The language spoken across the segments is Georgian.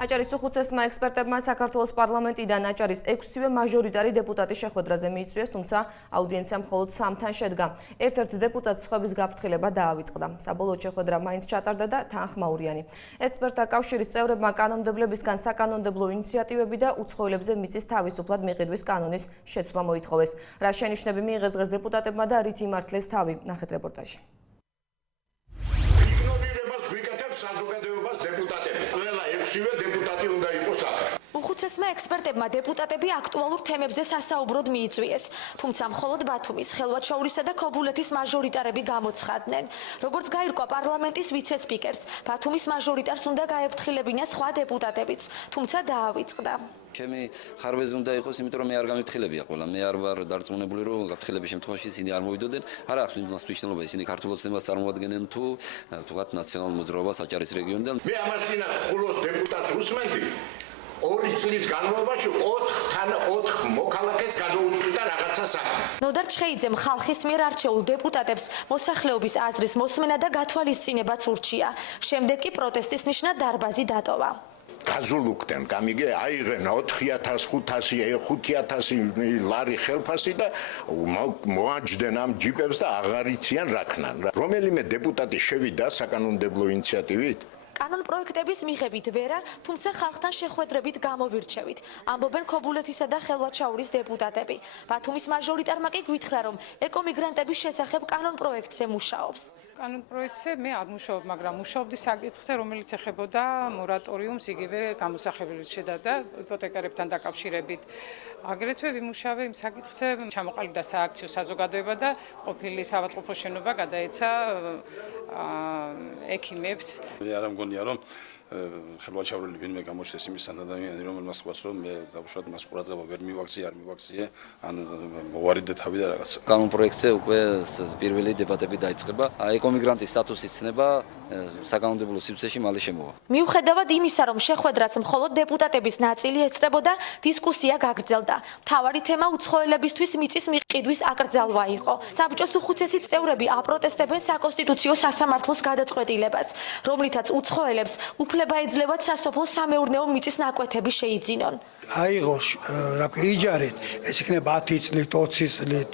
აჭარის უხუცესმა ექსპერტებმა საქართველოს პარლამენტიდან აჭარის 6-ვე მაჟორიტარი დეპუტატი შეხვედრაზე მიიწვიეს, თუმცა აუდიენცია მხოლოდ 3-თან შედგა. ერთ-ერთ დეპუტატს ხვების გაფრთხილება დაავიწყდა. საბოლოოდ შეხვედრა მაინც ჩატარდა და თანხმაურიანი. ექსპერტთა კავშირის წევრებმა კანონმდებლებისგან საკანონმდებლო ინიციატივები და უცხოელებზე მიწის თავისუფლად მიყიდვის კანონის შეცვლა მოითხოვეს. რა შენიშვნები მიიღეს დღეს დეპუტატებმა და რით იმართლეს თავი, ნახეთ რეპორტაჟი. უხუცესმა ექსპერტებმა დეპუტატები აქტუალურ თემებზე სასაუბროდ მიიწვიეს, თუმცა მხოლოდ ბათუმის, ხელვაჩაურისა და ქობულეთის მაჟორიტარები გამოცხადდნენ. როგორც გაირკვა პარლამენტის ვიცე-სპიკერს, ბათუმის მაჟორიტარს უნდა გაეფრთხილებინა სხვა დეპუტატებიც, თუმცა დაავიწყდა. ჩემი ხარვეზე უნდა იყოს, იმიტომ რომ მე არ გამიფრთხილებია ყველა. მე არ ვარ დარწმუნებული, რომ გაფრთხილების შემთხვევაში ისინი არ მოვიდოდნენ. არა აქვს იმას მნიშვნელობა, ისინი ქართულ ოცნებას წარმოადგენენ თუ თქვათ ნაციონალურ მოძრაობას აჭარის რეგიონიდან. მე ამას წინა ხულოს დეპუტატს უსმენდი. 2 წლის განმავლობაში 4 მოქალაქეს გადაუწყვეტა რაღაცა საქმე. ნოდარ ჩხეიძემ ხალხის მიერ არჩეულ დეპუტატებს მოსახლეობის აზრის მოსმენა და გათვალისწინებაც ურჩია. შემდეგ კი პროტესტის ნიშნად დარბაზი დატოვა. გაზულუქდნენ, გამიგე, აიღენ 4,500 ლარი ხელფასი და მოაჯდნენ ამ ჯიპებს და აღარ იციან რა ქნან. რომელიმე დეპუტატი შევიდა საკანონმდებლო ინიციატივით? კანონ პროექტების მიღებით ვერა, თუმცა ხალხთან შეხვედრებით გამოვირჩევით, ამბობენ ქობულეთისა და ხელვაჩაურის დეპუტატები. ბათუმის მაჟორიტარმა კი გვითხრა, რომ ეკომიგრანტების შესახებ კანონ პროექტზე მუშაობს. კანონ პროექტზე მე არ მუშაობ, მაგრამ მუშაობდი საკითხზე, რომელიც ეხებოდა მორატორიუმს იგივე გამოსახებების შედეგად იპოთეკარებთან დაკავშირებით. აგრეთვე ვიმუშავე იმ საკითხზე, ჩამოყალიბდა სააქციო საზოგადოება და ყოფილი საავადმყოფო შენობა გადაეცა ექიმებს. მე არ მგონია რომ ხელვაჩაურელი ვინმე გამოჩნდეს იმისთან ადამიანი რომელმაც ყვას რომ მე დავუშვათ მას ყურადღება ვერ მივაქციე არ მივაქციე ან მოვარიდე თავი და რაღაც. კანონ პროექტზე უკვე პირველი დებატები დაიწყება. ეკომიგრანტის სტატუსი ცნება საკანონმდებლო სივრცეში მალე შემოვა. მიუხედავად იმისა, რომ შეხვედრას მხოლოდ დეპუტატების ნაწილი ესწრებოდა, დისკუსია გაგრძელდა. მთავარი თემა უცხოელებისთვის მიწის მიყიდვის აკრძალვა იყო. საბჭოს უხუცესი წევრები აპროტესტებენ საკონსტიტუციო სასამართლოს გადაწყვეტილებას, რომლითაც უცხოელებს უფლება ეძლევათ სასოფლო-სამეურნეო მიწის ნაკვეთები შეიძინონ. აიღოს იჯარით, ეს იქნება 10 წლით, 20 წლით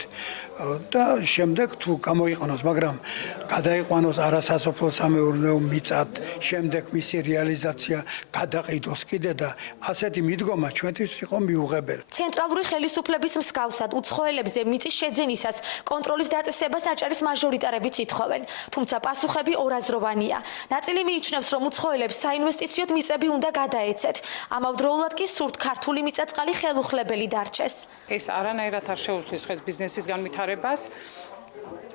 და შემდეგ თუ გამოიყენოს, მაგრამ გადაიყვანოს არასასოფლო-სამეურნეო მიწად, შემდეგ მისი რეალიზაცია გადაყიდოს კიდე და ასეთი მიდგომა ჩვენთვის იყო მიუღებელი. ცენტრალური ხელისუფლების მსგავსად უცხოელებზე მიწის შეძენისას კონტროლის დაწესებას აჭარის მაჟორიტარებიც ითხოვენ, თუმცა პასუხები ორაზროვანია. ნაწილი მიიჩნევს, რომ უცხოელებს საინვესტიციოდ მიწები უნდა გადაეცეთ. ამავდროულად კი სურთ ქართული მიწაწყალი ხელუხლებელი დარჩეს. ეს არანაირად არ შეუცვლის ხეს ბიზნესის განვითარებას.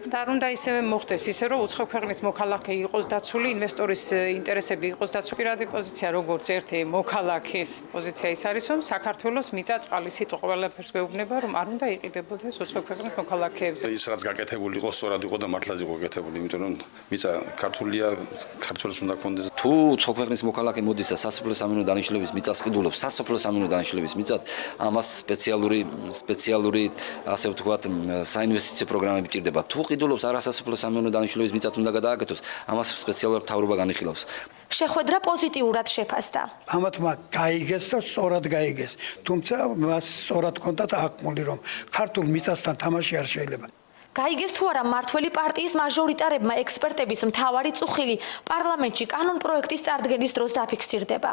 და არ უნდა ისევე მოხდეს ისე რომ უცხო ქვეყნის მოქალაქე იყოს დაცული, ინვესტორის ინტერესები იყოს დაცული. პირადი პოზიცია როგორც ერთი მოქალაქის პოზიცია ის არის, რომ საქართველოს მიწაწყალი სიტყვა ყველაფერს გვეუბნება, რომ არ უნდა იყიდებოდეს უცხო ქვეყნის მოქალაქეებზე. ის რაც გაკეთებული იყო, სწორად იყო და მართლაც იყო გაკეთებული, იმიტომ რომ მიწა ქართულია, ქართველს უნდა ქონდეს. თუ უცხო ქვეყნის მოქალაქე მოდის და სასოფლო-სამეურნეო დანიშნულების მიწას ყიდულობს, სასოფლო-სამეურნეო დანიშნულების მიწად, ამას სპეციალური ასე ვთქვათ, საინვესტიციო პროგრამები ჭირდება. თუ ყიდულობს არასასოფლო-სამეურნეო დანიშნულების მიწად უნდა გადააკეთოს, ამას სპეციალურად მთავრობა განიხილავს. შეხვედრა პოზიტიურად შეფასდა. ამათმა გაიგეს და სწორად გაიგეს, თუმცა მას სწორად ჰქონდათ აკმული, რომ ქართულ მიწასთან თამაში არ შეიძლება. გაიგეს თუ არა მართველი პარტიის მაჟორიტარებმა ექსპერტების მთავარი წუხილი პარლამენტში კანონ პროექტის წარდგენის დროს დაფიქსირდება.